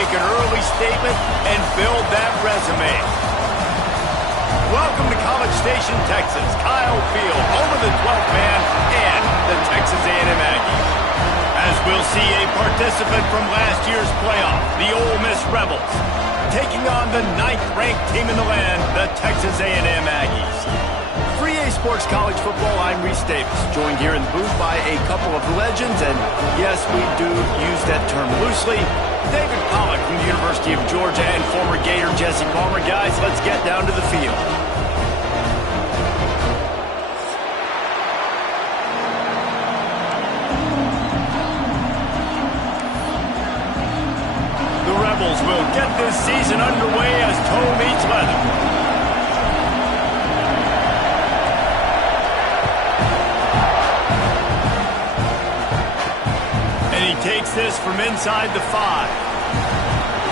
make an early statement and build that resume. Welcome to College Station, Texas, Kyle Field, home of the 12th man and the Texas A&M Aggies. As we'll see a participant from last year's playoff, the Ole Miss Rebels, taking on the 9th-ranked team in the land, the Texas A&M Aggies. For EA Sports College Football, I'm Reese Davis, joined here in the booth by a couple of legends, and yes, we do use that term loosely. David Pollack from the University of Georgia and former Gator Jesse Palmer. Guys, let's get down to the field. The Rebels will get this season underway as toe meets leather. Takes this from inside the 5.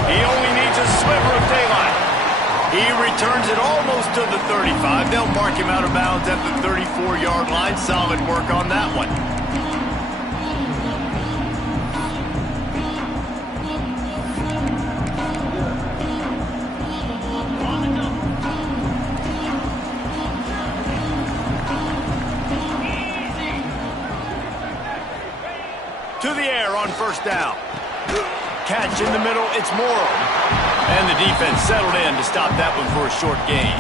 He only needs a sliver of daylight. He returns it almost to the 35. They'll mark him out of bounds at the 34-yard line. Solid work on that one. To the air on first down. Catch in the middle, it's Morrow. And the defense settled in to stop that one for a short gain.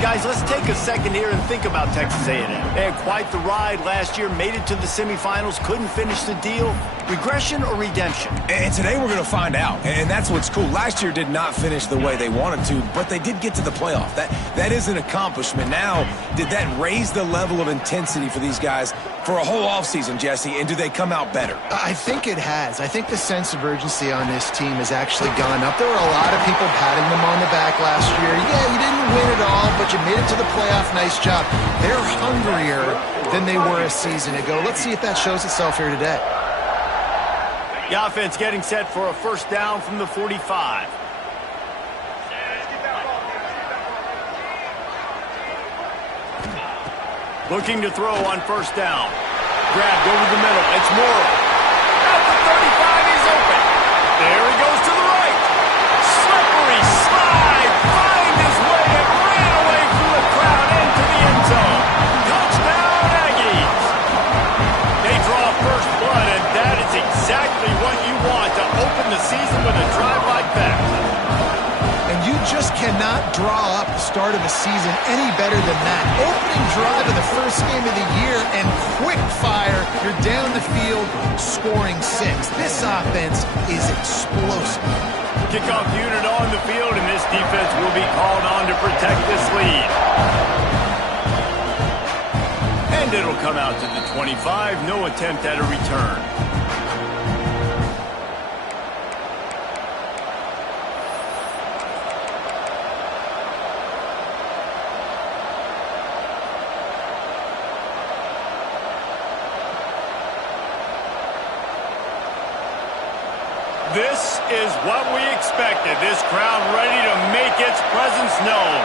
Guys, let's take a second here and think about Texas A&M. They had quite the ride last year, made it to the semifinals, couldn't finish the deal. Regression or redemption? And today we're going to find out, and that's what's cool. Last year did not finish the way they wanted to, but they did get to the playoff. That is an accomplishment. Now, did that raise the level of intensity for these guys for a whole offseason, Jesse, and do they come out better? I think it has. I think the sense of urgency on this team has actually gone up. There were a lot of people patting them on the back last year. Yeah, you didn't win it all, but you made it to the playoff. Nice job. They're hungrier than they were a season ago. Let's see if that shows itself here today. The offense getting set for a first down from the 45. Looking to throw on first down. Grabbed over the middle. It's Morrow. At the 35, he's open. There he goes to the right. Slippery slide. Find his way and ran away from the crowd into the end zone. Touchdown, Aggies. They draw first blood, and that is exactly what you want to open the season with a drive like that. And you just cannot draw up the start of a season any better than that. Opening drive of the first game of the year and quick fire. You're down the field scoring 6. This offense is explosive. Kickoff unit on the field, and this defense will be called on to protect this lead. And it'll come out to the 25. No attempt at a return. This is what we expected. This crowd ready to make its presence known.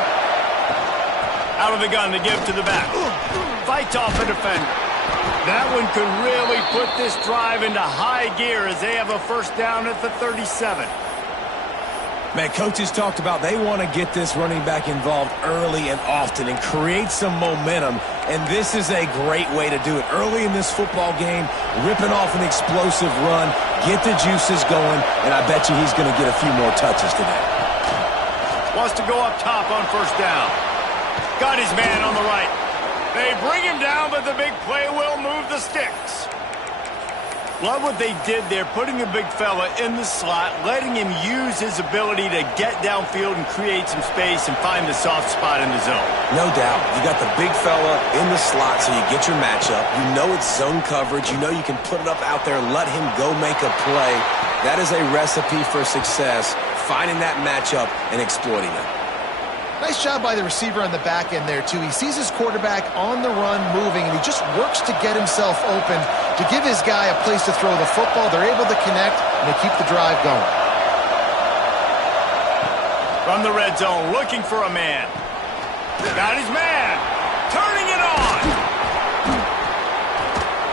Out of the gun, to give to the back. Fights off a defender. That one could really put this drive into high gear as they have a first down at the 37. Man, coaches talked about they want to get this running back involved early and often and create some momentum, and this is a great way to do it. Early in this football game, ripping off an explosive run, get the juices going, and I bet you he's going to get a few more touches today. Wants to go up top on first down. Got his man on the right. They bring him down, but the big play will move the sticks. Love what they did there, putting a big fella in the slot, letting him use his ability to get downfield and create some space and find the soft spot in the zone. No doubt. You got the big fella in the slot, so you get your matchup. You know it's zone coverage. You know you can put it up out there, let him go make a play. That is a recipe for success, finding that matchup and exploiting it. Nice job by the receiver on the back end there, too. He sees his quarterback on the run moving, and he just works to get himself open to give his guy a place to throw the football. They're able to connect, and they keep the drive going. From the red zone, looking for a man. Got his man. Turning it on.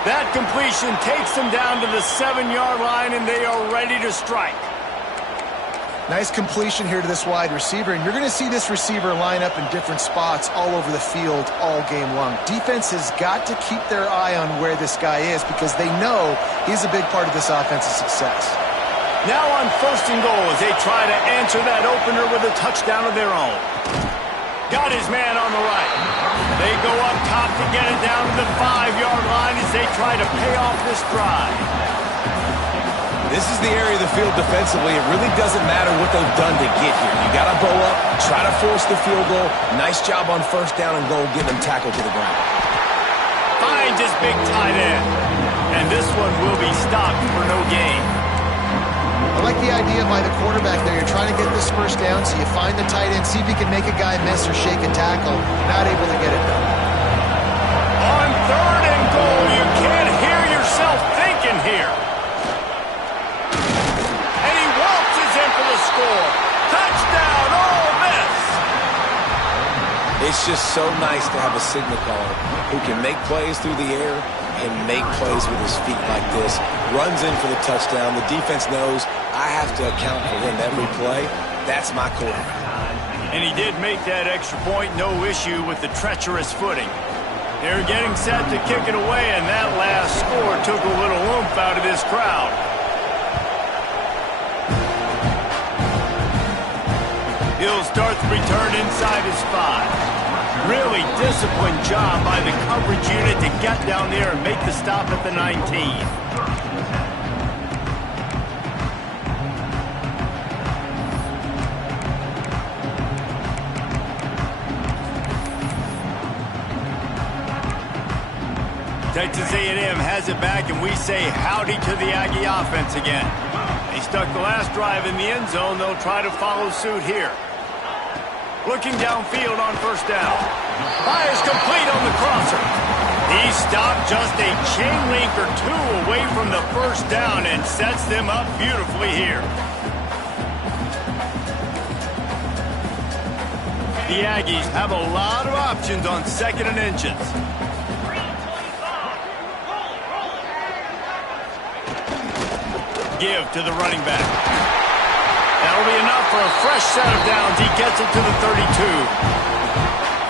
That completion takes them down to the 7-yard line, and they are ready to strike. Nice completion here to this wide receiver, and you're going to see this receiver line up in different spots all over the field all game long. Defense has got to keep their eye on where this guy is because they know he's a big part of this offense's success. Now on 1st and goal as they try to answer that opener with a touchdown of their own. Got his man on the right. They go up top to get it down to the 5-yard line as they try to pay off this drive. This is the area of the field defensively. It really doesn't matter what they've done to get here. You got to bow up, try to force the field goal. Nice job on 1st down and goal, getting them tackled to the ground. Finds his big tight end. And this one will be stopped for no gain. I like the idea by the quarterback there. You're trying to get this 1st down, so you find the tight end, see if you can make a guy miss or shake a tackle. Not able to get it done. On 3rd and goal, you can't hear yourself thinking here. Score. Touchdown, Ole Miss! It's just so nice to have a signal caller who can make plays through the air and make plays with his feet like this. Runs in for the touchdown. The defense knows I have to account for him every play. That's my quarterback. And he did make that extra point, no issue with the treacherous footing. They're getting set to kick it away, and that last score took a little oomph out of this crowd. He'll start the return inside his 5. Really disciplined job by the coverage unit to get down there and make the stop at the 19. Texas A&M has it back, and we say howdy to the Aggie offense again. They stuck the last drive in the end zone. They'll try to follow suit here. Looking downfield on 1st down. Fires complete on the crosser. He stopped just a chain link or 2 away from the 1st down and sets them up beautifully here. The Aggies have a lot of options on 2nd and inches. Give to the running back. That'll be enough for a fresh set of downs. He gets it to the 32.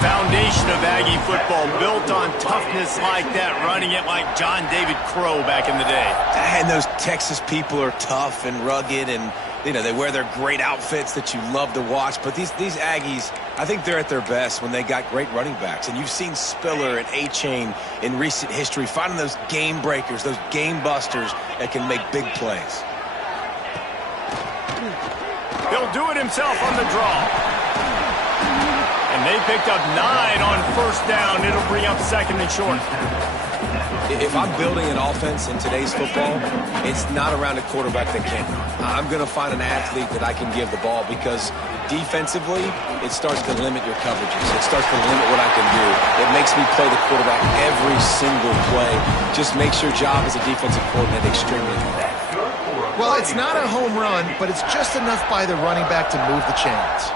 Foundation of Aggie football built on toughness like that, running it like John David Crow back in the day. And those Texas people are tough and rugged, and you know they wear their great outfits that you love to watch. But these Aggies, I think they're at their best when they got great running backs. And you've seen Spiller and A-Chain in recent history finding those game breakers, those game busters that can make big plays. He'll do it himself on the draw. And they picked up 9 on 1st down. It'll bring up 2nd and short. If I'm building an offense in today's football, it's not around a quarterback that can't run. I'm going to find an athlete that I can give the ball because defensively, it starts to limit your coverages. It starts to limit what I can do. It makes me play the quarterback every single play. Just makes your job as a defensive coordinator extremely hard. Well, it's not a home run, but it's just enough by the running back to move the chains.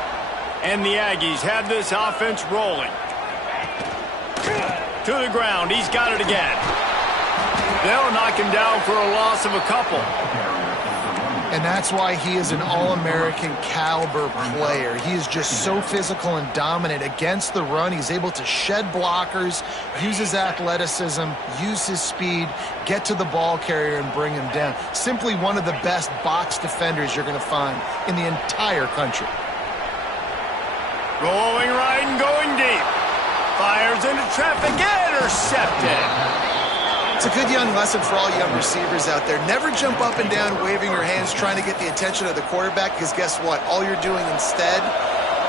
And the Aggies have this offense rolling. To the ground. He's got it again. They'll knock him down for a loss of a couple. And that's why he is an All-American caliber player. He is just so physical and dominant against the run. He's able to shed blockers, use his athleticism, use his speed, get to the ball carrier and bring him down. Simply one of the best box defenders you're going to find in the entire country. Going right and going deep. Fires into traffic, intercepted. It's a good young lesson for all young receivers out there. Never jump up and down waving your hands trying to get the attention of the quarterback, because guess what? All you're doing instead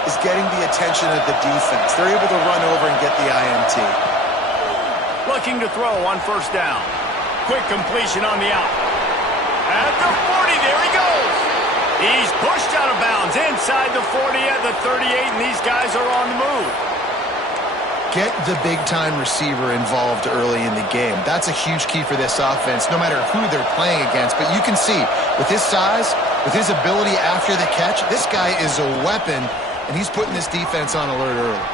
is getting the attention of the defense. They're able to run over and get the INT. Looking to throw on 1st down. Quick completion on the out. At the 40, there he goes. He's pushed out of bounds inside the 40 at the 38, and these guys are on the move. Get the big-time receiver involved early in the game. That's a huge key for this offense, no matter who they're playing against. But you can see, with his size, with his ability after the catch, this guy is a weapon, and he's putting this defense on alert early.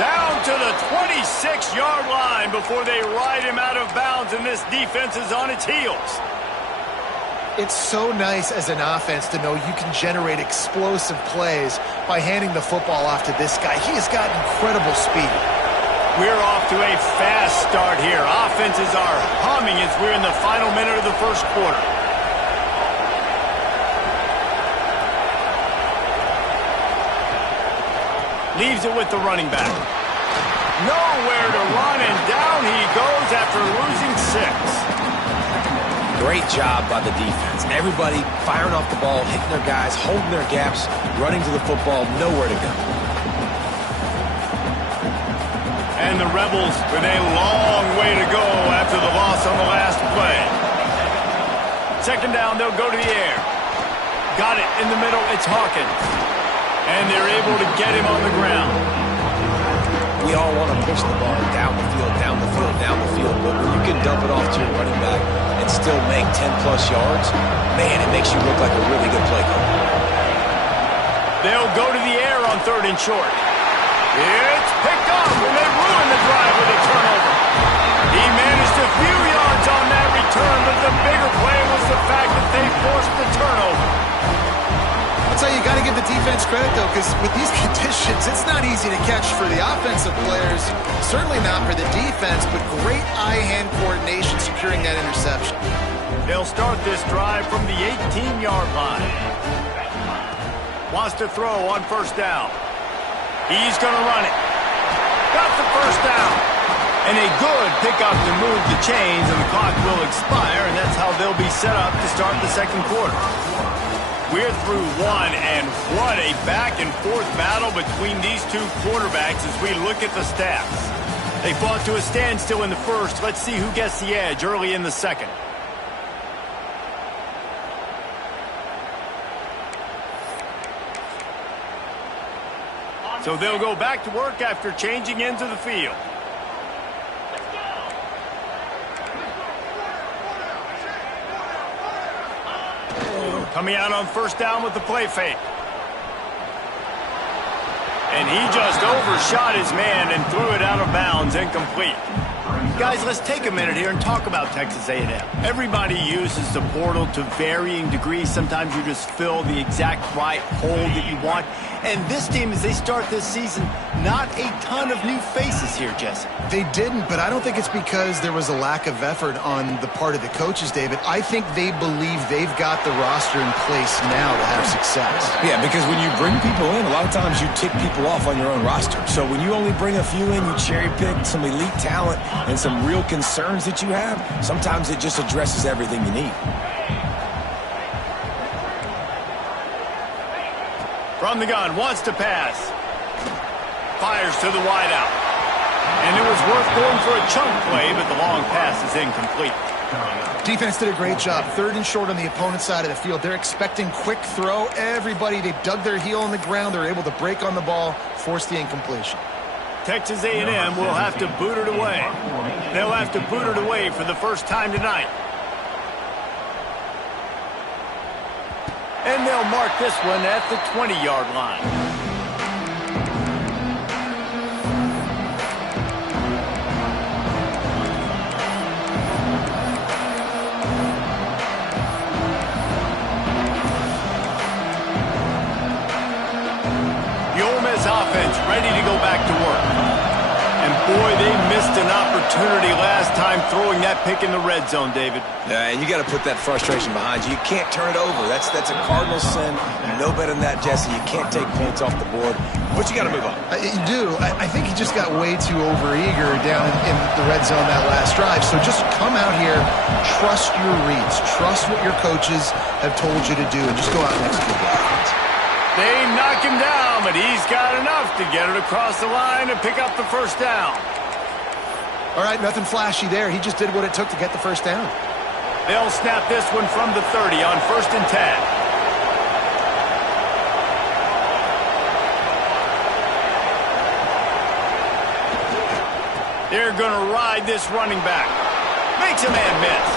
Down to the 26-yard line before they ride him out of bounds, and this defense is on its heels. It's so nice as an offense to know you can generate explosive plays by handing the football off to this guy. He has got incredible speed. We're off to a fast start here. Offenses are humming as we're in the final minute of the first quarter. Leaves it with the running back. Nowhere to run, and down he goes after losing 6. Great job by the defense. Everybody firing off the ball, hitting their guys, holding their gaps, running to the football, nowhere to go. And the Rebels with a long way to go after the loss on the last play. Second down, they'll go to the air. Got it in the middle, it's Hawkins. And they're able to get him on the ground. We all want to push the ball down the field, down the field, down the field, but when you can dump it off to your running back and still make 10-plus yards, man, it makes you look like a really good play caller. They'll go to the air on 3rd and short. It's picked up, and they ruin the drive with a turnover. He managed a few yards on that return, but the bigger play was the fact that they forced the turnover. I'll tell you, you got to give the defense credit, though, because with these conditions, it's not easy to catch for the offensive players. Certainly not for the defense, but great eye-hand coordination securing that interception. They'll start this drive from the 18-yard line. Wants to throw on 1st down. He's going to run it. Got the 1st down. And a good pickup to move the chains, and the clock will expire, and that's how they'll be set up to start the second quarter. We're through one, and what a back-and-forth battle between these two quarterbacks as we look at the stats. They fought to a standstill in the first. Let's see who gets the edge early in the second. So they'll go back to work after changing into the field. Coming out on 1st down with the play fake. And he just overshot his man and threw it out of bounds, incomplete. Guys, let's take a minute here and talk about Texas A&M. Everybody uses the portal to varying degrees. Sometimes you just fill the exact right hole that you want. And this team, as they start this season, not a ton of new faces here, Jesse. They didn't, but I don't think it's because there was a lack of effort on the part of the coaches, David. I think they believe they've got the roster in place now to have success. Yeah, because when you bring people in, a lot of times you tick people off on your own roster. So when you only bring a few in, you cherry pick some elite talent and some real concerns that you have, sometimes it just addresses everything you need. From the gun, wants to pass. Fires to the wideout. And it was worth going for a chunk play, but the long pass is incomplete. Defense did a great job. 3rd and short on the opponent's side of the field. They're expecting quick throw. Everybody, they dug their heel on the ground. They're able to break on the ball, force the incompletion. Texas A&M will have to boot it away. They'll have to boot it away for the first time tonight. And they'll mark this one at the 20-yard line. Offense ready to go back to work. And boy, they missed an opportunity last time throwing that pick in the red zone, David. Yeah, and you got to put that frustration behind you. You can't turn it over. That's a cardinal sin. You know better than that, Jesse. You can't take points off the board, but you got to move on. You do. I think he just got way too overeager down in the red zone that last drive. So just come out here, trust your reads, trust what your coaches have told you to do, and just go out and execute the offense. They knock him down, but he's got enough to get it across the line and pick up the 1st down. All right, nothing flashy there. He just did what it took to get the 1st down. They'll snap this one from the 30 on 1st and 10. They're going to ride this running back. Makes a man miss.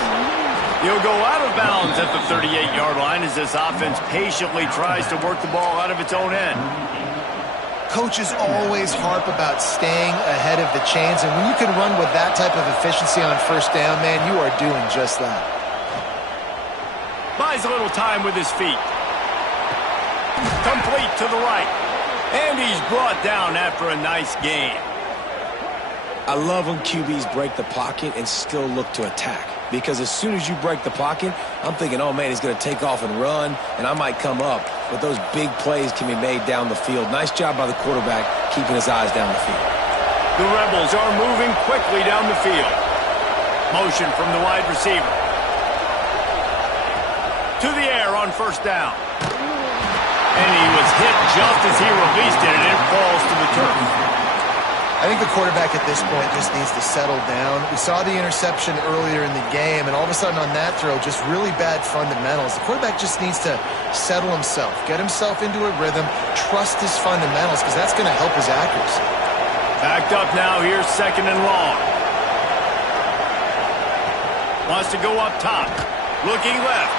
He'll go out of bounds at the 38-yard line as this offense patiently tries to work the ball out of its own end. Coaches always harp about staying ahead of the chains, and when you can run with that type of efficiency on 1st down, man, you are doing just that. Buys a little time with his feet. Complete to the right. And he's brought down after a nice gain. I love when QBs break the pocket and still look to attack. Because as soon as you break the pocket, I'm thinking, oh, man, he's going to take off and run, and I might come up. But those big plays can be made down the field. Nice job by the quarterback keeping his eyes down the field. The Rebels are moving quickly down the field. Motion from the wide receiver. To the air on first down. And he was hit just as he released it, and it falls to the turf. I think the quarterback at this point just needs to settle down. We saw the interception earlier in the game, and all of a sudden on that throw, just really bad fundamentals. The quarterback just needs to settle himself, get himself into a rhythm, trust his fundamentals, because that's going to help his accuracy. Backed up now, here's second and long. Wants to go up top. Looking left.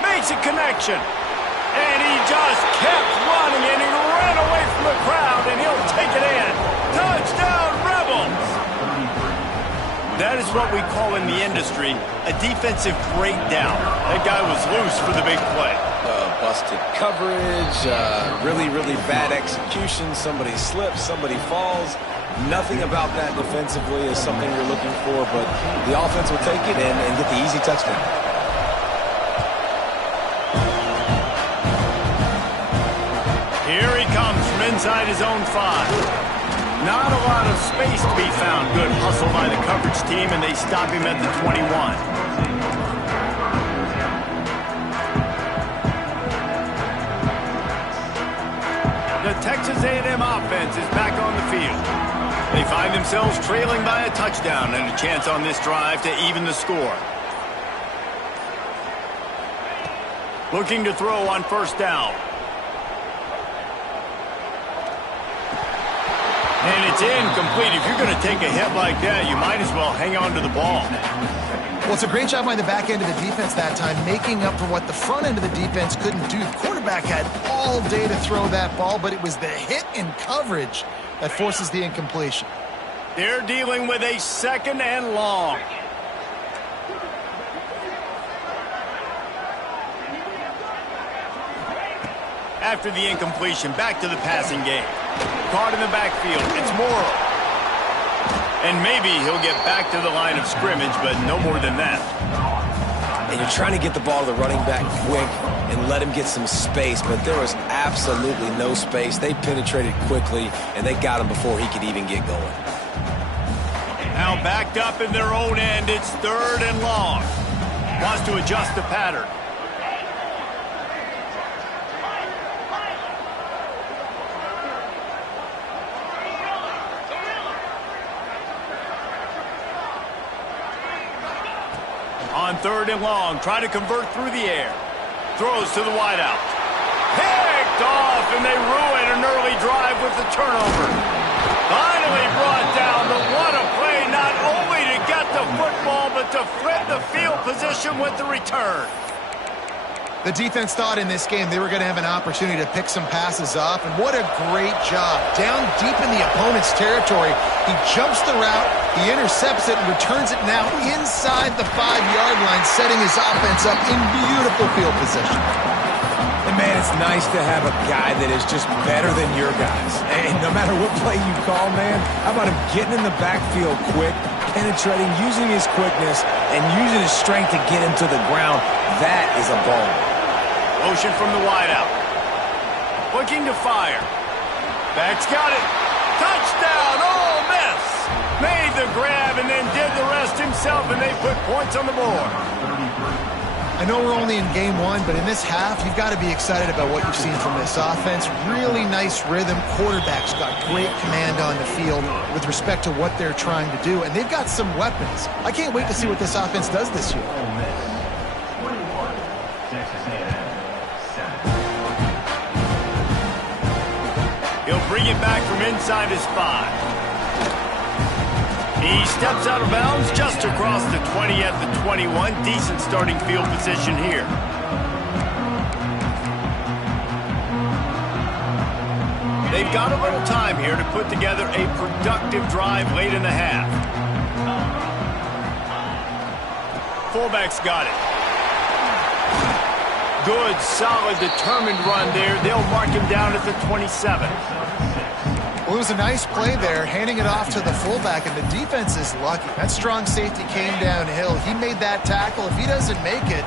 Makes a connection. And he just kept running, and he ran away from the crowd, and he'll take it in. Touchdown, Rebels! That is what we call in the industry a defensive breakdown. That guy was loose for the big play. Busted coverage, really, really bad execution. Somebody slips, somebody falls. Nothing about that defensively is something you're looking for, but the offense will take it and get the easy touchdown. Here he comes from inside his own 5. Not a lot of space to be found. Good hustle by the coverage team, and they stop him at the 21. The Texas A&M offense is back on the field. They find themselves trailing by a touchdown and a chance on this drive to even the score. Looking to throw on first down. And it's incomplete. If you're going to take a hit like that, you might as well hang on to the ball. Well, it's a great job by the back end of the defense that time, making up for what the front end of the defense couldn't do. The quarterback had all day to throw that ball, but it was the hit in coverage that forces the incompletion. They're dealing with a second and long. After the incompletion, back to the passing game. Caught in the backfield. It's Morrow. And maybe he'll get back to the line of scrimmage, but no more than that. And you're trying to get the ball to the running back quick and let him get some space, but there was absolutely no space. They penetrated quickly, and they got him before he could even get going. Now backed up in their own end. It's third and long. Wants to adjust the pattern. On third and long, trying to convert through the air. Throws to the wideout. Picked off, and they ruin an early drive with the turnover. Finally brought down, but what a play, not only to get the football, but to flip the field position with the return. The defense thought in this game they were going to have an opportunity to pick some passes off, and what a great job. Down deep in the opponent's territory, he jumps the route, he intercepts it, and returns it now inside the 5-yard line, setting his offense up in beautiful field position. And, man, it's nice to have a guy that is just better than your guys. And no matter what play you call, man, how about him getting in the backfield quick, penetrating, using his quickness, and using his strength to get him to the ground. That is a ball. Motion from the wideout. Looking to fire. Back's got it. Touchdown, Ole Miss. Made the grab and then did the rest himself, and they put points on the board. I know we're only in game 1, but in this half, you've got to be excited about what you've seen from this offense. Really nice rhythm. Quarterback's got great command on the field with respect to what they're trying to do, and they've got some weapons. I can't wait to see what this offense does this year. He'll bring it back from inside his 5. He steps out of bounds just across the 20 at the 21. Decent starting field position here. They've got a little time here to put together a productive drive late in the half. Fullback's got it. good, solid, determined run there. They'll mark him down at the 27. Well, it was a nice play there, handing it off to the fullback, and the defense is lucky. That strong safety came downhill. He made that tackle. If he doesn't make it,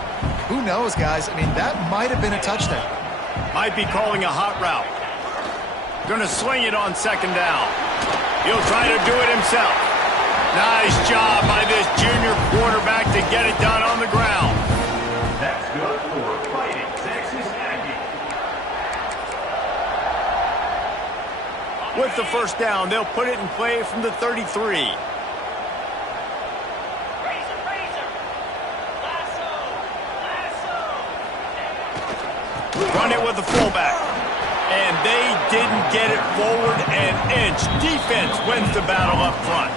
who knows, guys? I mean, that might have been a touchdown. Might be calling a hot route. Going to sling it on second down. He'll try to do it himself. Nice job by this junior quarterback to get it done on the ground. That's good for Fighting Texas Aggie. With the first down, they'll put it in play from the 33. Run it with the fullback. And they didn't get it forward an inch. Defense wins the battle up front.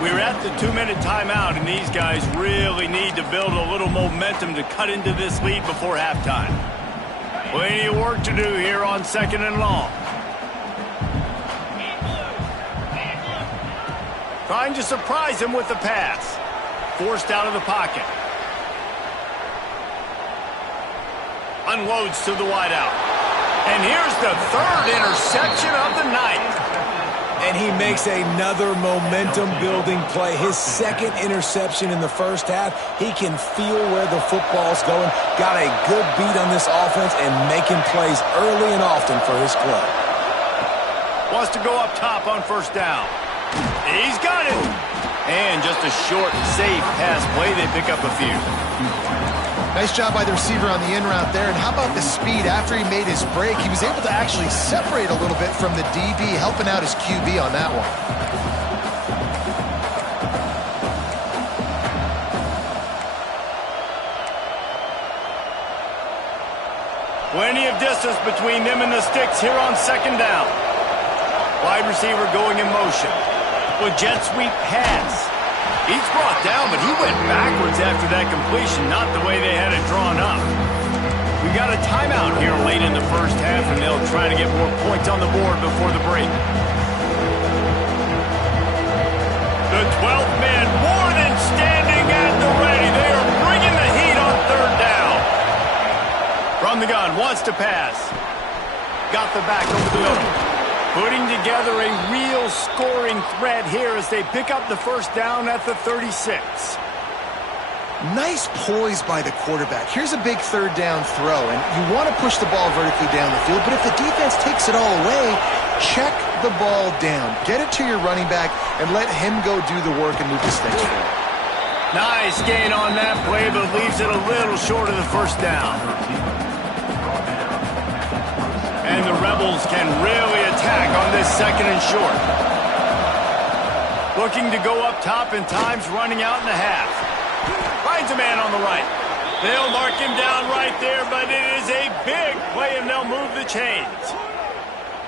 We're at the 2-minute timeout, and these guys really need to build a little momentum to cut into this lead before halftime. Plenty of work to do here on second and long. Trying to surprise him with the pass. Forced out of the pocket. Unloads to the wideout. And here's the third interception of the night. And he makes another momentum-building play. His second interception in the first half. He can feel where the football's going. Got a good beat on this offense and making plays early and often for his club. Wants to go up top on first down. He's got it. And just a short, safe pass play. They pick up a few. Nice job by the receiver on the in route there. And how about the speed after he made his break? He was able to actually separate a little bit from the DB, helping out his QB on that one. Plenty of distance between them and the sticks here on second down. Wide receiver going in motion. With jet sweep pass. He's brought down, but he went backwards after that completion, not the way they had it drawn up. We got a timeout here late in the first half, and they'll try to get more points on the board before the break. The 12th man more than standing at the ready. They are bringing the heat on third down. From the gun, wants to pass. Got the back over the middle. Putting together a real scoring threat here as they pick up the first down at the 36. Nice poise by the quarterback. Here's a big third down throw, and you want to push the ball vertically down the field, but if the defense takes it all away, check the ball down. Get it to your running back and let him go do the work and move the sticks forward. Nice gain on that play, but leaves it a little short of the first down. And the Rebels can really attack on this second and short. Looking to go up top, and time's running out in the half. Finds a man on the right. They'll mark him down right there, but it is a big play, and they'll move the chains.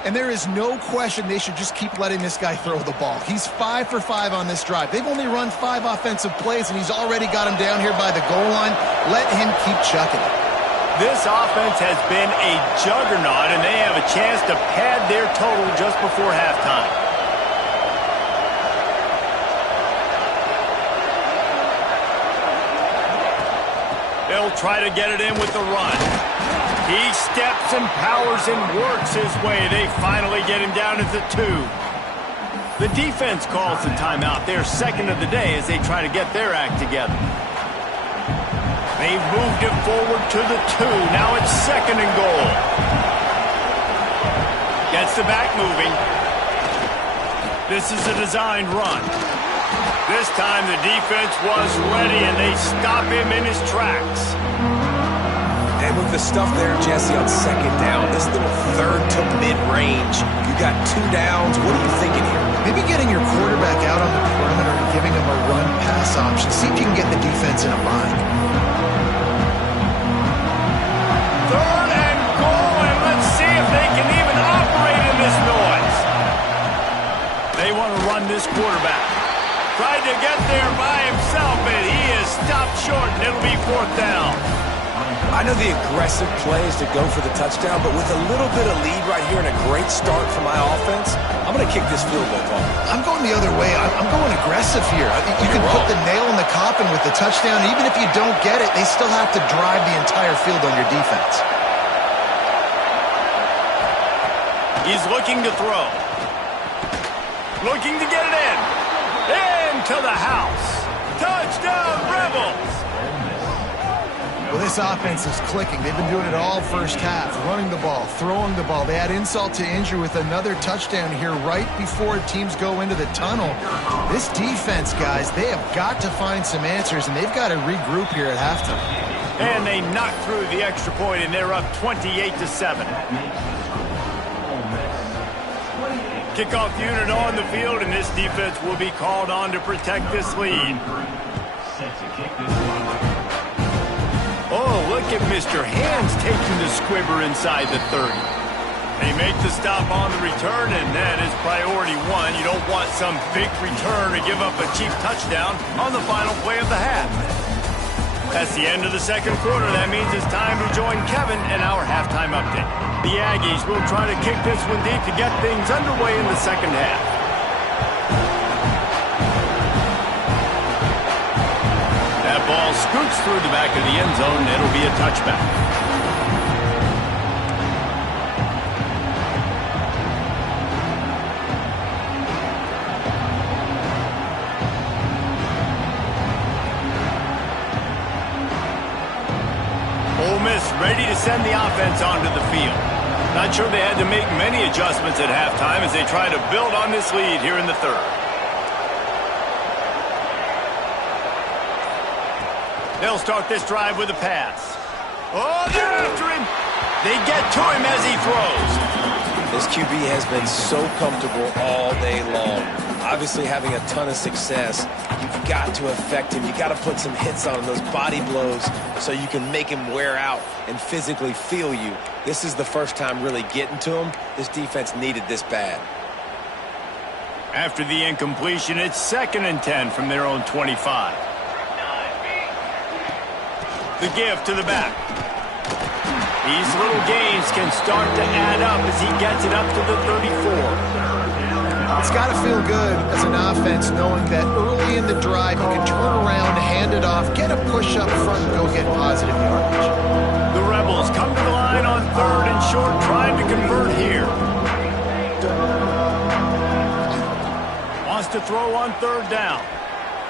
And there is no question they should just keep letting this guy throw the ball. He's 5 for 5 on this drive. They've only run 5 offensive plays, and he's already got him down here by the goal line. Let him keep chucking it. This offense has been a juggernaut, and they have a chance to pad their total just before halftime. They'll try to get it in with the run. He steps and powers and works his way. They finally get him down at the 2. The defense calls the timeout. They're second of the day as they try to get their act together. They've moved it forward to the 2. Now it's second and goal. Gets the back moving. This is a designed run. This time the defense was ready, and they stop him in his tracks. And with the stuff there, Jesse, on second down, this little third to mid-range, you got 2 downs. What are you thinking here? Maybe getting your quarterback out on the perimeter and giving him a run-pass option. See if you can get the defense in a bind. Third and goal, and let's see if they can even operate in this noise. They want to run this quarterback. Tried to get there by himself, and he is stopped short, and it'll be fourth down. I I know the aggressive play is to go for the touchdown, but with a little bit of lead right here and a great start for my offense, I'm going to kick this field goal ball. I'm going the other way. I'm going aggressive here. I think you can put the nail in the coffin with the touchdown. Even if you don't get it, they still have to drive the entire field on your defense. He's looking to throw. Looking to get it in. Into the house. Touchdown, Rebels! Well, this offense is clicking. They've been doing it all first half, running the ball, throwing the ball. They add insult to injury with another touchdown here right before teams go into the tunnel. This defense, guys, they have got to find some answers, and they've got to regroup here at halftime. And they knock through the extra point, and they're up 28-7. Kickoff unit on the field, and this defense will be called on to protect this lead. Oh, look at Mr. Hands taking the squibber inside the 30. They make the stop on the return, and that is priority one. You don't want some big return to give up a cheap touchdown on the final play of the half. That's the end of the second quarter. That means it's time to join Kevin and our halftime update. The Aggies will try to kick this one deep to get things underway in the second half. That ball scoots through the back of the end zone, and it'll be a touchback. Ole Miss ready to send the offense onto the field. Not sure they had to make many adjustments at halftime as they try to build on this lead here in the third. They'll start this drive with a pass. Oh, they're after him. They get to him as he throws. This QB has been so comfortable all day long. Obviously having a ton of success. You've got to affect him. You've got to put some hits on him, those body blows, so you can make him wear out and physically feel you. This is the first time really getting to him. This defense needed this bad. After the incompletion, it's 2nd and 10 from their own 25. The give to the back. These little gains can start to add up as he gets it up to the 34. It's got to feel good as an offense knowing that early in the drive you can turn around, hand it off, get a push up front, and go get positive yardage. The Rebels come to the line on 3rd and short, trying to convert here. Wants to throw on 3rd down.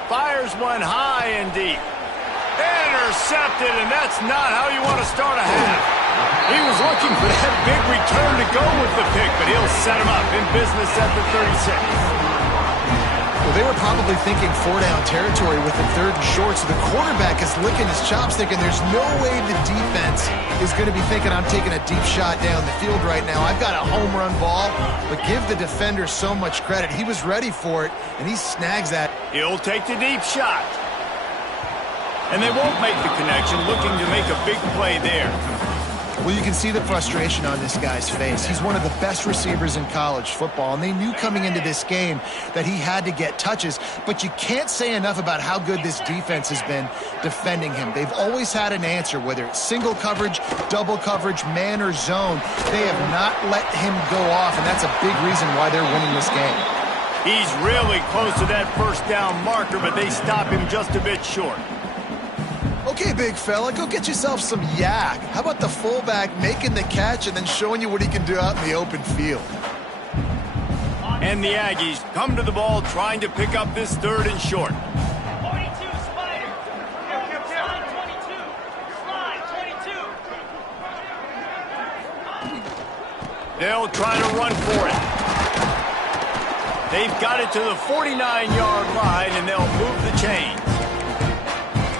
Fires one high and deep. Intercepted, and that's not how you want to start a half. He was looking for that big return to go with the pick, but he'll set him up in business at the 36. Well, they were probably thinking 4-down territory with the 3rd and short, so the quarterback is licking his chops thinking there's no way the defense is going to be thinking I'm taking a deep shot down the field right now. I've got a home run ball, but give the defender so much credit. He was ready for it, and he snags that. He'll take the deep shot. And they won't make the connection, looking to make a big play there. Well, you can see the frustration on this guy's face. He's one of the best receivers in college football, and they knew coming into this game that he had to get touches, but you can't say enough about how good this defense has been defending him. They've always had an answer, whether it's single coverage, double coverage, man or zone. They have not let him go off, and that's a big reason why they're winning this game. He's really close to that 1st down marker, but they stop him just a bit short. Okay, big fella, go get yourself some yak. How about the fullback making the catch and then showing you what he can do out in the open field? And the Aggies come to the ball trying to pick up this 3rd and short. 22, Spider. Slide 22. Slide 22. They'll try to run for it. They've got it to the 49-yard line, and they'll move the chains.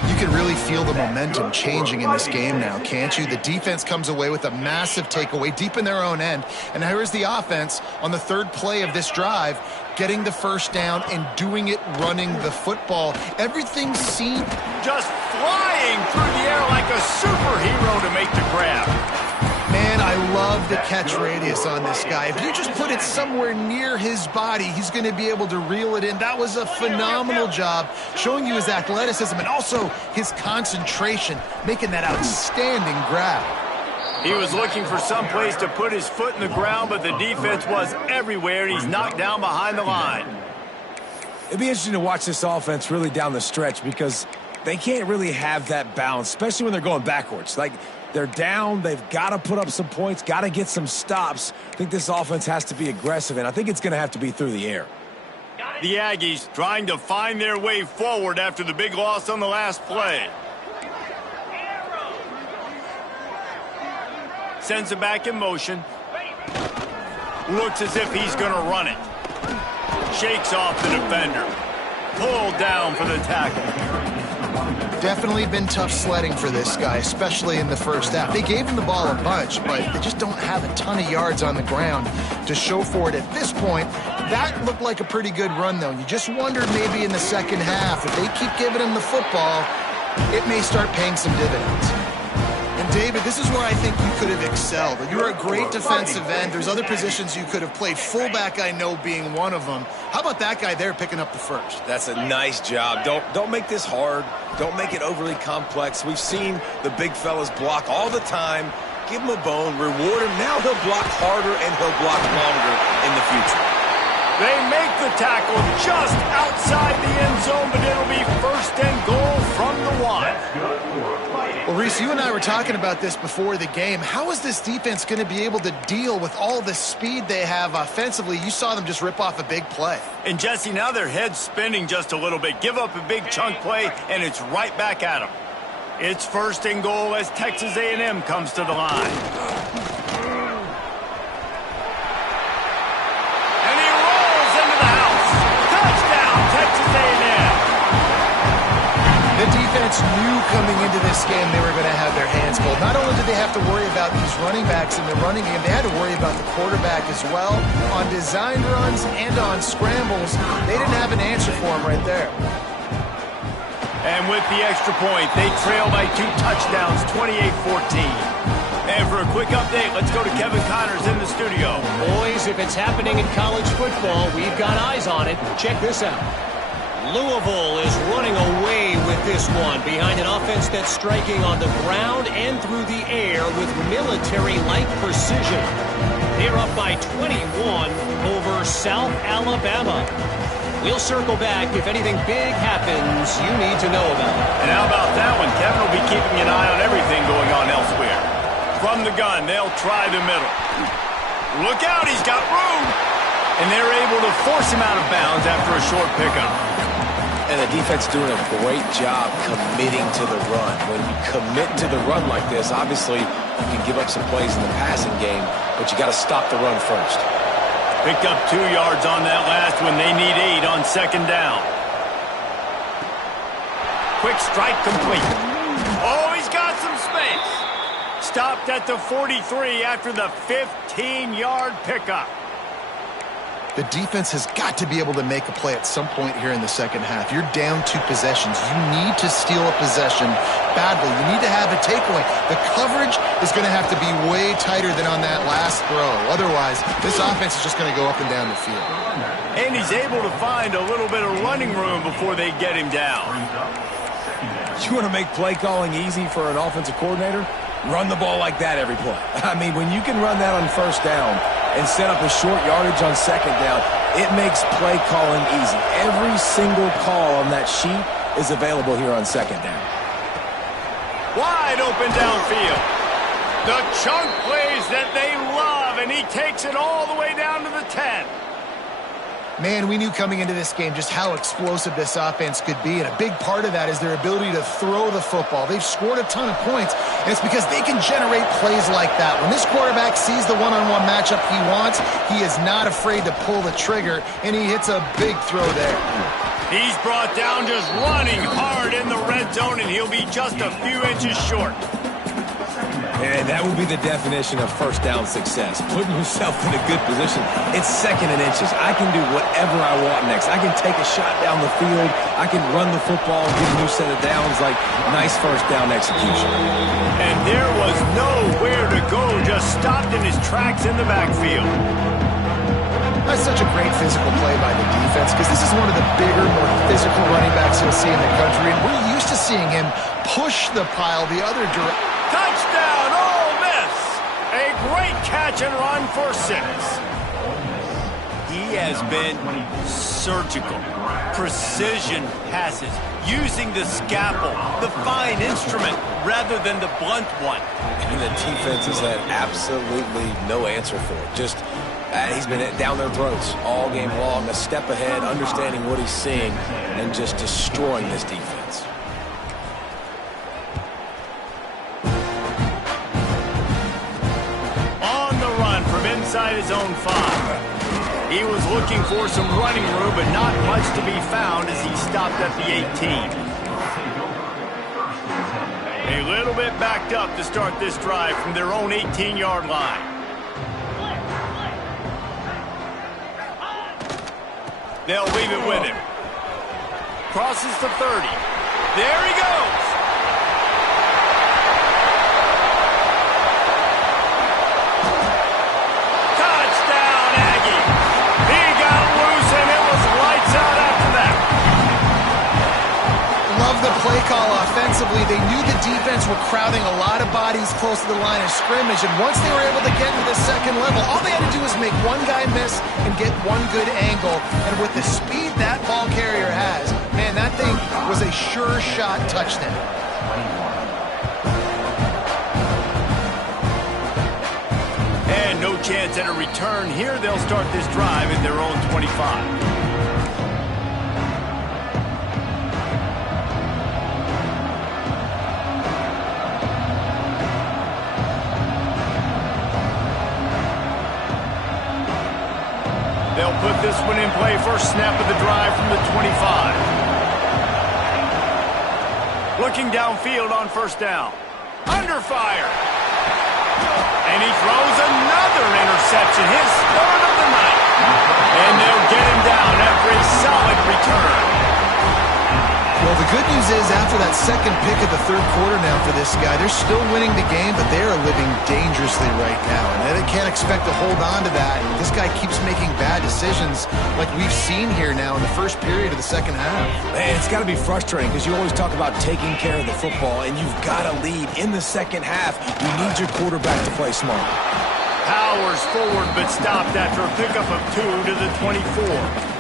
You can really feel the momentum changing in this game now, can't you? The defense comes away with a massive takeaway deep in their own end. And here's the offense on the 3rd play of this drive, getting the 1st down and doing it running the football. Everything seemed just flying through the air like a superhero to make the grab. Man, I love the catch radius on this guy. If you just put it somewhere near his body, he's going to be able to reel it in. That was a phenomenal job, showing you his athleticism and also his concentration, making that outstanding grab. He was looking for some place to put his foot in the ground, but the defense was everywhere, and he's knocked down behind the line. It'd be interesting to watch this offense really down the stretch because they can't really have that balance, especially when they're going backwards. Like, they're down, they've got to put up some points, got to get some stops. I think this offense has to be aggressive, and I think it's going to have to be through the air. The Aggies trying to find their way forward after the big loss on the last play. Sends it back in motion. Looks as if he's going to run it. Shakes off the defender. Pulled down for the tackle. Definitely been tough sledding for this guy, especially in the first half. They gave him the ball a bunch, but they just don't have a ton of yards on the ground to show for it at this point. That looked like a pretty good run, though. You just wondered maybe in the second half, if they keep giving him the football, it may start paying some dividends. And David, this is where I think you could have excelled. You're a great defensive end. There's other positions you could have played. Fullback, I know, being one of them. How about that guy there picking up the first? That's a nice job. Don't make this hard. Don't make it overly complex. We've seen the big fellas block all the time. Give him a bone, reward him. Now he'll block harder and he'll block longer in the future. They make the tackle just outside the end zone, but it'll be first and goal from the one. Well, Reese, you and I were talking about this before the game. How is this defense going to be able to deal with all the speed they have offensively? You saw them just rip off a big play. And, Jesse, now their head's spinning just a little bit. Give up a big chunk play, and it's right back at them. It's first and goal as Texas A&M comes to the line. And he rolls into the house. Touchdown, Texas A&M. The defense knew coming into this game they were going to have their hands full. Not only did they have to worry about these running backs in the running game, they had to worry about the quarterback as well. On designed runs and on scrambles, they didn't have an answer for him right there. And with the extra point, they trail by 2 touchdowns, 28-14. And for a quick update, let's go to Kevin Connors in the studio. Boys, if it's happening in college football, we've got eyes on it. Check this out. Louisville is running away with this one behind an offense that's striking on the ground and through the air with military-like precision. They're up by 21 over South Alabama. We'll circle back if anything big happens you need to know about. And how about that one? Kevin will be keeping an eye on everything going on elsewhere. From the gun, they'll try the middle. Look out, he's got room. And they're able to force him out of bounds after a short pickup. And the defense doing a great job committing to the run. When you commit to the run like this, obviously you can give up some plays in the passing game, but you got to stop the run first. Picked up 2 yards on that last one. They need 8 on second down. Quick strike complete. Oh, he's got some space. Stopped at the 43 after the 15-yard pickup. The defense has got to be able to make a play at some point here in the second half. You're down 2 possessions. You need to steal a possession badly. You need to have a takeaway. The coverage is going to have to be way tighter than on that last throw. Otherwise, this offense is just going to go up and down the field. And he's able to find a little bit of running room before they get him down. You want to make play calling easy for an offensive coordinator? Run the ball like that every play. I mean, when you can run that on first down and set up a short yardage on second down, it makes play calling easy. Every single call on that sheet is available here on second down. Wide open downfield. The chunk plays that they love, and he takes it all the way down to the 10. Man, we knew coming into this game just how explosive this offense could be, and a big part of that is their ability to throw the football. They've scored a ton of points, and it's because they can generate plays like that. When this quarterback sees the one-on-one matchup he wants, he is not afraid to pull the trigger, and he hits a big throw there. He's brought down just running hard in the red zone, and he'll be just a few inches short. And that would be the definition of first down success. Putting yourself in a good position. It's second and inches. I can do whatever I want next. I can take a shot down the field. I can run the football, get a new set of downs. Like, nice first down execution. And there was nowhere to go. Just stopped in his tracks. tracks in the backfield. That's such a great physical play by the defense because this is one of the bigger, more physical running backs you'll see in the country, and we're used to seeing him push the pile the other direction. Touchdown, Ole Miss! A great catch and run for 6. He has been surgical. Precision passes, using the scalpel, the fine instrument, rather than the blunt one. And the defense has had absolutely no answer for it. Just, he's been down their throats all game long, a step ahead, understanding what he's seeing, and just destroying this defense. On the run from inside his own 5. He was looking for some running room, but not much to be found as he stopped at the 18. A little bit backed up to start this drive from their own 18-yard line. They'll leave it with him. Crosses the 30. There he goes. The play call offensively, they knew the defense were crowding a lot of bodies close to the line of scrimmage, and once they were able to get into the second level, all they had to do was make one guy miss and get one good angle. And with the speed that ball carrier has, man, that thing was a sure shot touchdown. And no chance at a return here. They'll start this drive at their own 25. They'll put this one in play. First snap of the drive from the 25. Looking downfield on first down. Under fire. And he throws another interception, his 3rd of the night. And they'll get him down after a solid return. Well, the good news is after that second pick of the 3rd quarter now for this guy, they're still winning the game, but they are living dangerously right now. And they can't expect to hold on to that. This guy keeps making bad decisions like we've seen here now in the first period of the second half. Man, it's got to be frustrating because you always talk about taking care of the football, and you've got to lead in the second half. You need your quarterback to play smart. Powers forward, but stopped after a pickup of 2 to the 24.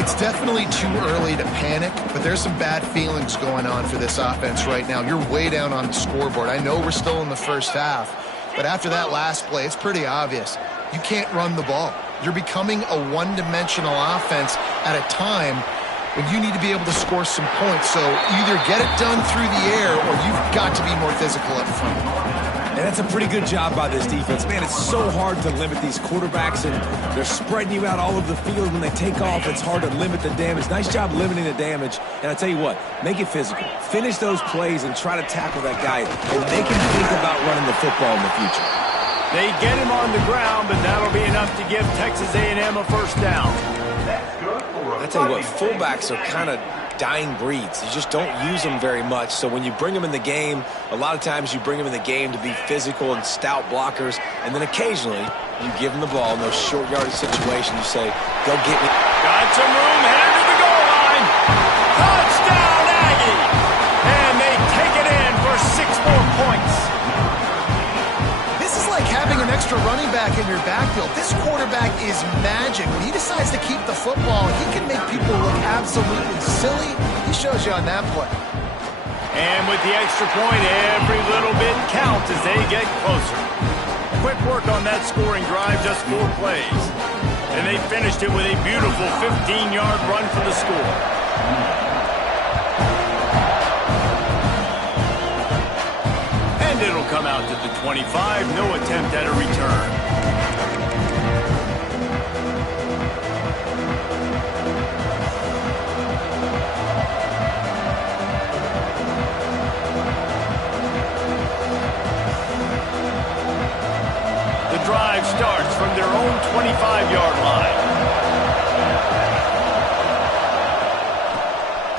It's definitely too early to panic, but there's some bad feelings going on for this offense right now. You're way down on the scoreboard. I know we're still in the first half, but after that last play, it's pretty obvious. You can't run the ball. You're becoming a one-dimensional offense at a time when you need to be able to score some points. So either get it done through the air or you've got to be more physical up front. And that's a pretty good job by this defense. Man, it's so hard to limit these quarterbacks, and they're spreading you out all over the field. When they take off, it's hard to limit the damage. Nice job limiting the damage. And I tell you what, make it physical. Finish those plays and try to tackle that guy, and they can think about running the football in the future. They get him on the ground, but that'll be enough to give Texas A&M a first down. I tell you what, fullbacks are kind of dying breeds. You just don't use them very much. So when you bring them in the game, a lot of times you bring them in the game to be physical and stout blockers, and then occasionally you give them the ball in those short yardage situations. You say, go get me. Got some room, headed to the goal line. Touchdown, Aggie! And they take it in for 6 more points. This is like having an extra running back in your backfield. This quarterback is magic. When he decides to keep the football, he can make people look absolutely silly. He shows you on that play. And with the extra point, every little bit counts as they get closer. Quick work on that scoring drive, just 4 plays. And they finished it with a beautiful 15-yard run for the score. And it'll come out to the 25, no attempt at a return. The drive starts from their own 25-yard line.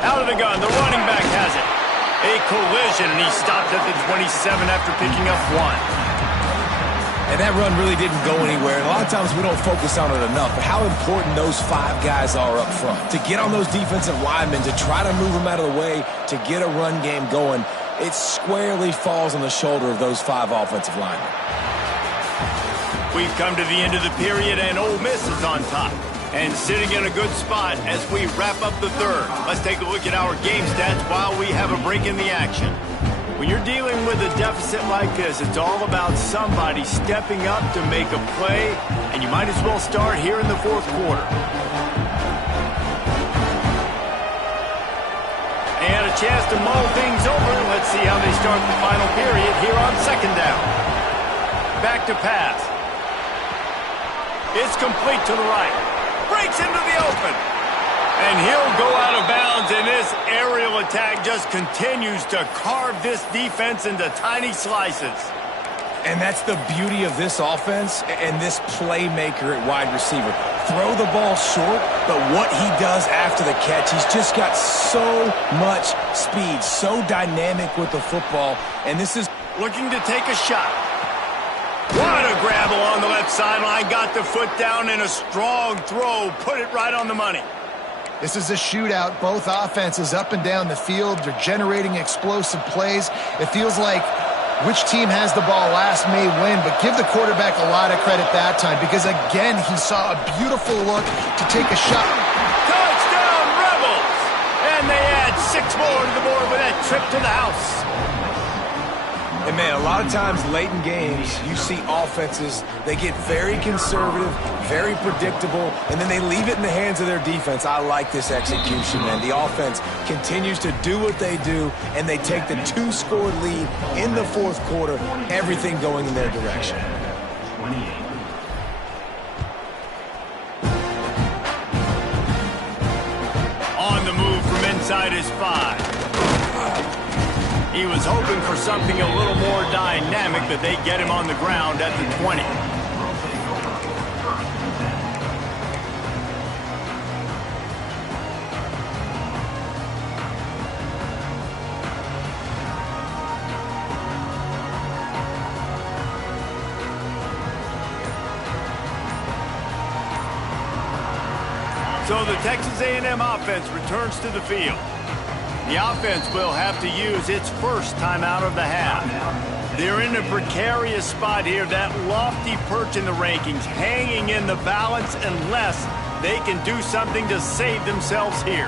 Out of the gun, the running back has it. A collision, and he stopped at the 27 after picking up 1. And that run really didn't go anywhere. And a lot of times we don't focus on it enough, but how important those 5 guys are up front. To get on those defensive linemen, to try to move them out of the way, to get a run game going, it squarely falls on the shoulder of those 5 offensive linemen. We've come to the end of the period, and Ole Miss is on top. And sitting in a good spot as we wrap up the third. Let's take a look at our game stats while we have a break in the action. When you're dealing with a deficit like this, it's all about somebody stepping up to make a play, and you might as well start here in the fourth quarter. And a chance to mull things over. Let's see how they start the final period here on second down. Back to pass. It's complete to the right. Breaks into the open. And he'll go out of bounds, and this aerial attack just continues to carve this defense into tiny slices. And that's the beauty of this offense and this playmaker at wide receiver. Throw the ball short, but what he does after the catch, he's just got so much speed, so dynamic with the football. And this is looking to take a shot. What a grab along the left sideline. Got the foot down in a strong throw. Put it right on the money. This is a shootout. Both offenses up and down the field. They're generating explosive plays. It feels like which team has the ball last may win, but give the quarterback a lot of credit that time because, again, he saw a beautiful look to take a shot. Touchdown, Rebels! And they add 6 more to the board with that trip to the house. And, man, a lot of times late in games, you see offenses, they get very conservative, very predictable, and then they leave it in the hands of their defense. I like this execution, man. The offense continues to do what they do, and they take the 2-score lead in the fourth quarter, everything going in their direction. On the move from inside his 5. He was hoping for something a little more dynamic, but they get him on the ground at the 20. So the Texas A&M offense returns to the field. The offense will have to use its first timeout of the half. They're in a precarious spot here, that lofty perch in the rankings, hanging in the balance unless they can do something to save themselves here.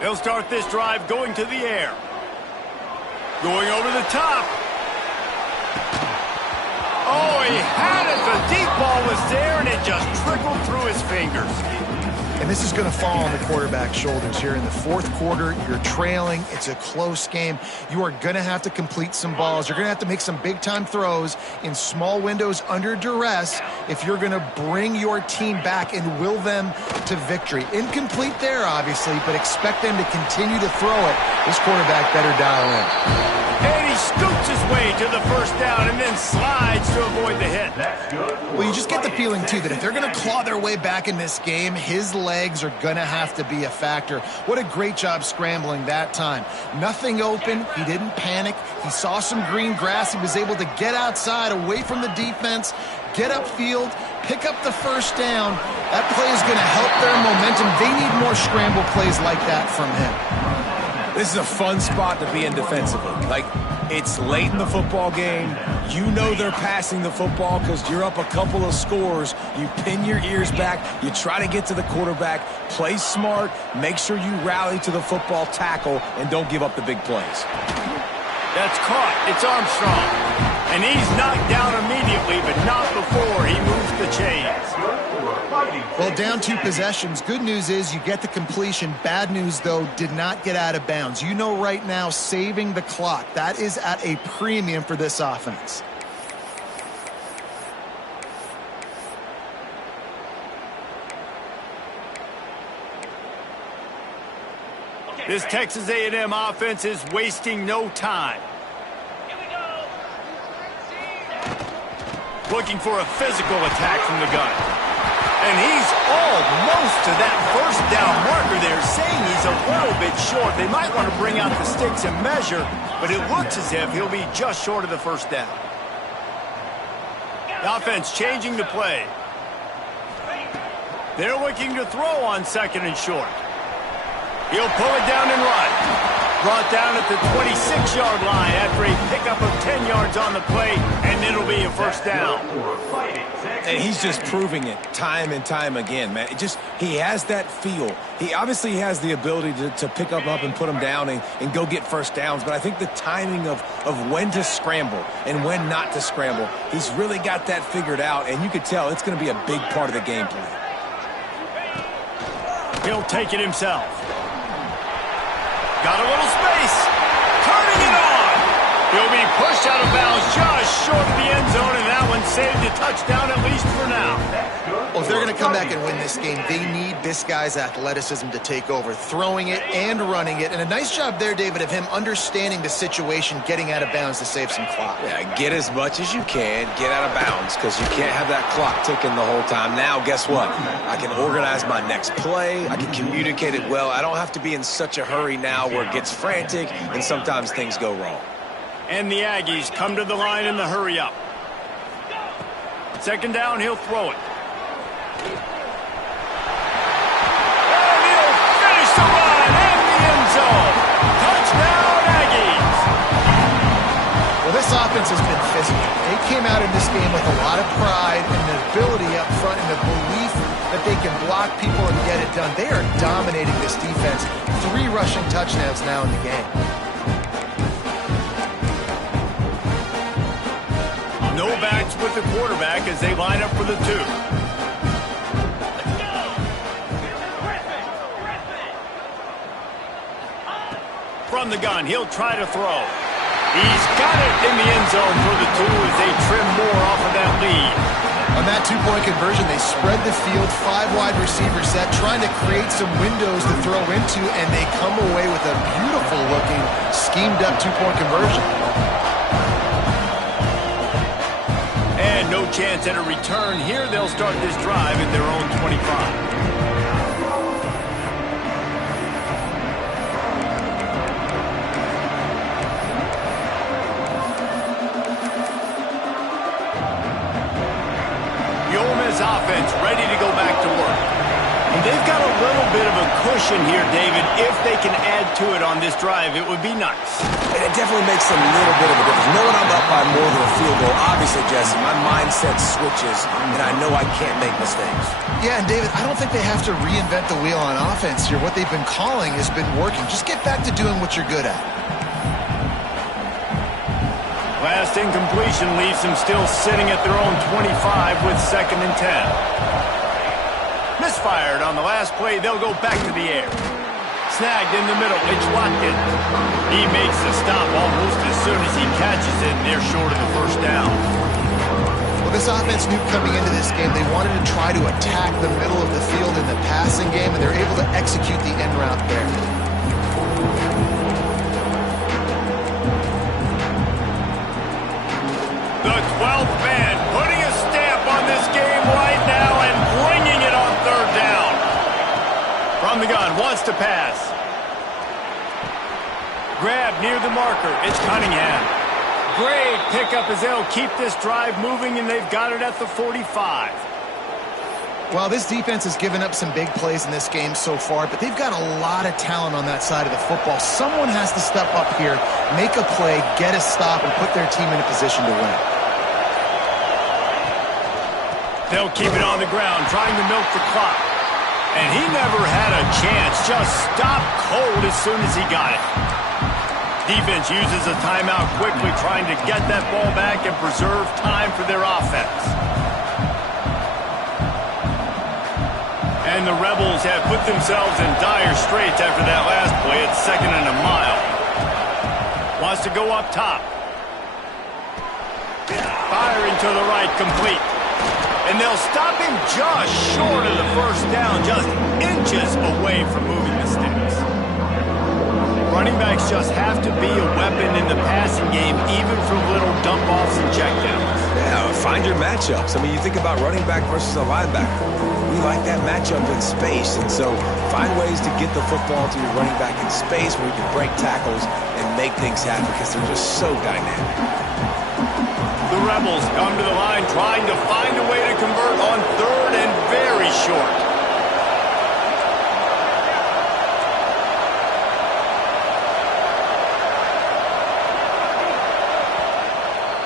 They'll start this drive going to the air. Going over the top. Oh, he had it. The deep ball was there, and it just trickled through his fingers. And this is going to fall on the quarterback's shoulders here in the fourth quarter. You're trailing. It's a close game. You are going to have to complete some balls. You're going to have to make some big-time throws in small windows under duress if you're going to bring your team back and will them to victory. Incomplete there, obviously, but expect them to continue to throw it. This quarterback better dial in. And he scoots his way to the first down and then slides to avoid the hit. Well, you just get the feeling, too, that if they're going to claw their way back in this game, his legs are going to have to be a factor. What a great job scrambling that time. Nothing open. He didn't panic. He saw some green grass. He was able to get outside, away from the defense, get upfield, pick up the first down. That play is going to help their momentum. They need more scramble plays like that from him. This is a fun spot to be in defensively. Like, it's late in the football game. You know they're passing the football because you're up a couple of scores. You pin your ears back. You try to get to the quarterback. Play smart. Make sure you rally to the football tackle and don't give up the big plays. That's caught. It's Armstrong. And he's knocked down immediately, but not before he moves the chains. Well, down 2 possessions. Good news is you get the completion. Bad news, though, did not get out of bounds. You know right now, saving the clock. That is at a premium for this offense. This Texas A&M offense is wasting no time. Looking for a physical attack from the gun. And he's almost to that first down marker there, saying he's a little bit short. They might want to bring out the sticks and measure, but it looks as if he'll be just short of the first down. The offense changing the play. They're looking to throw on second and short. He'll pull it down and run. Brought down at the 26-yard line after a pickup of 10 yards on the play, and it'll be a first down. And he's just proving it time and time again, man. He has that feel. He obviously has the ability to pick up and put them down and go get first downs, but I think the timing of when to scramble and when not to scramble, he's really got that figured out, and you could tell it's going to be a big part of the game plan. He'll take it himself. Got a little space. Turning it on. He'll be pushed out of bounds just short of the end zone, and that one saved a touchdown at least for now. Well, if they're going to come back and win this game, they need this guy's athleticism to take over, throwing it and running it. And a nice job there, David, of him understanding the situation, getting out of bounds to save some clock. Yeah, get as much as you can, get out of bounds, because you can't have that clock ticking the whole time. Now, guess what? I can organize my next play. I can communicate it well. I don't have to be in such a hurry now where it gets frantic and sometimes things go wrong. And the Aggies come to the line in the hurry up. Second down, he'll throw it. And he'll finish the run in the end zone. Touchdown, Aggies. Well, this offense has been physical. They came out in this game with a lot of pride and the ability up front and the belief that they can block people and get it done. They are dominating this defense. 3 rushing touchdowns now in the game. No backs with the quarterback as they line up for the 2. From the gun, he'll try to throw. He's got it in the end zone for the 2 as they trim more off of that lead. On that 2-point conversion, they spread the field, 5 wide receiver set, trying to create some windows to throw into, and they come away with a beautiful-looking, schemed-up 2-point conversion. And no chance at a return here. They'll start this drive at their own 25. The Ole Miss offense ready to go back to work. And they've got a little bit of a cushion here, David. If they can add to it on this drive, it would be nice. And it definitely makes a little bit of a difference. Knowing I'm up by more than a field goal, obviously, Jesse, my mindset switches, and I know I can't make mistakes. Yeah, and David, I don't think they have to reinvent the wheel on offense here. What they've been calling has been working. Just get back to doing what you're good at. Last incompletion leaves them still sitting at their own 25 with 2nd and 10. Misfired on the last play. They'll go back to the air. Snagged in the middle. It's Watkins. He makes the stop almost as soon as he catches it, and they're short of the first down. Well, this offense knew coming into this game they wanted to try to attack the middle of the field in the passing game, and they're able to execute the en route there. The 12th man putting a stamp on this game right now and bringing it on 3rd down. From the gun, wants to pass. Grab near the marker. It's Cunningham. Great pickup as they'll keep this drive moving, and they've got it at the 45. Well, this defense has given up some big plays in this game so far, but they've got a lot of talent on that side of the football. Someone has to step up here, make a play, get a stop, and put their team in a position to win. They'll keep it on the ground, trying to milk the clock. And he never had a chance, just stopped cold as soon as he got it. Defense uses a timeout quickly, trying to get that ball back and preserve time for their offense. And the Rebels have put themselves in dire straits after that last play. It's 2nd and a mile. Wants to go up top. Firing to the right, complete. And they'll stop him just short of the first down, just inches away from moving the sticks. Running backs just have to be a weapon in the passing game, even for little dump-offs and checkdowns. Yeah, find your matchups. I mean, you think about running back versus a linebacker. we like that matchup in space. And so find ways to get the football to your running back in space where you can break tackles and make things happen because they're just so dynamic. The Rebels come to the line trying to find a way to convert on third and very short.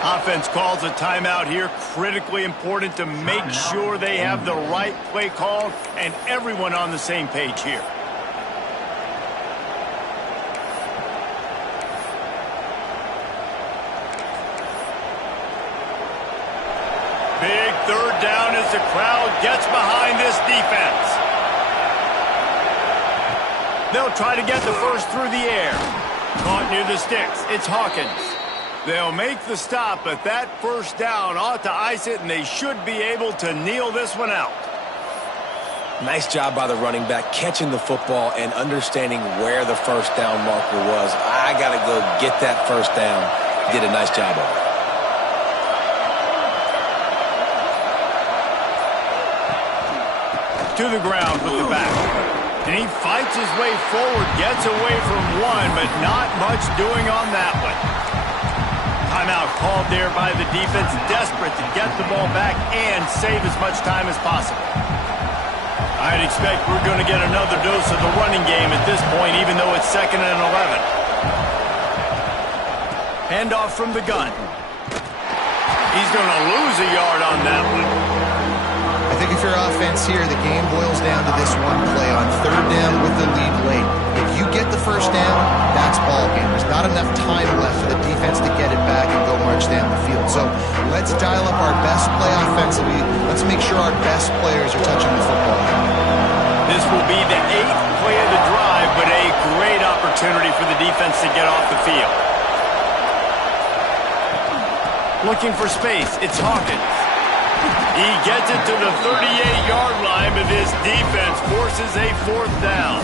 Offense calls a timeout here. Critically important to make sure they have the right play call and everyone on the same page here. Big third down as the crowd gets behind this defense. They'll try to get the first through the air. Caught near the sticks. It's Hawkins. They'll make the stop, but that first down ought to ice it, and they should be able to kneel this one out. Nice job by the running back catching the football and understanding where the first down marker was. I got to go get that first down. Did a nice job of it. To the ground with the back. And he fights his way forward, gets away from one, but not much doing on that one. Timeout called there by the defense, desperate to get the ball back and save as much time as possible. I'd expect we're going to get another dose of the running game at this point, even though it's 2nd and 11. Handoff from the gun. He's going to lose a yard on that one. I think if you're offense here, the game boils down to this one play on third down with the lead late. If you get the first down, that's ball game. There's not enough time left for the defense to get it back and go march down the field. So let's dial up our best play offensively. Let's make sure our best players are touching the football. This will be the 8th play of the drive, but a great opportunity for the defense to get off the field. Looking for space, it's Hawkins. He gets it to the 38-yard line, but this defense forces a 4th down.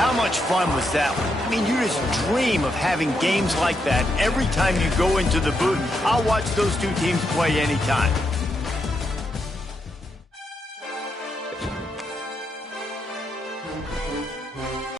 How much fun was that one? I mean, you just dream of having games like that every time you go into the booth. I'll watch those two teams play anytime.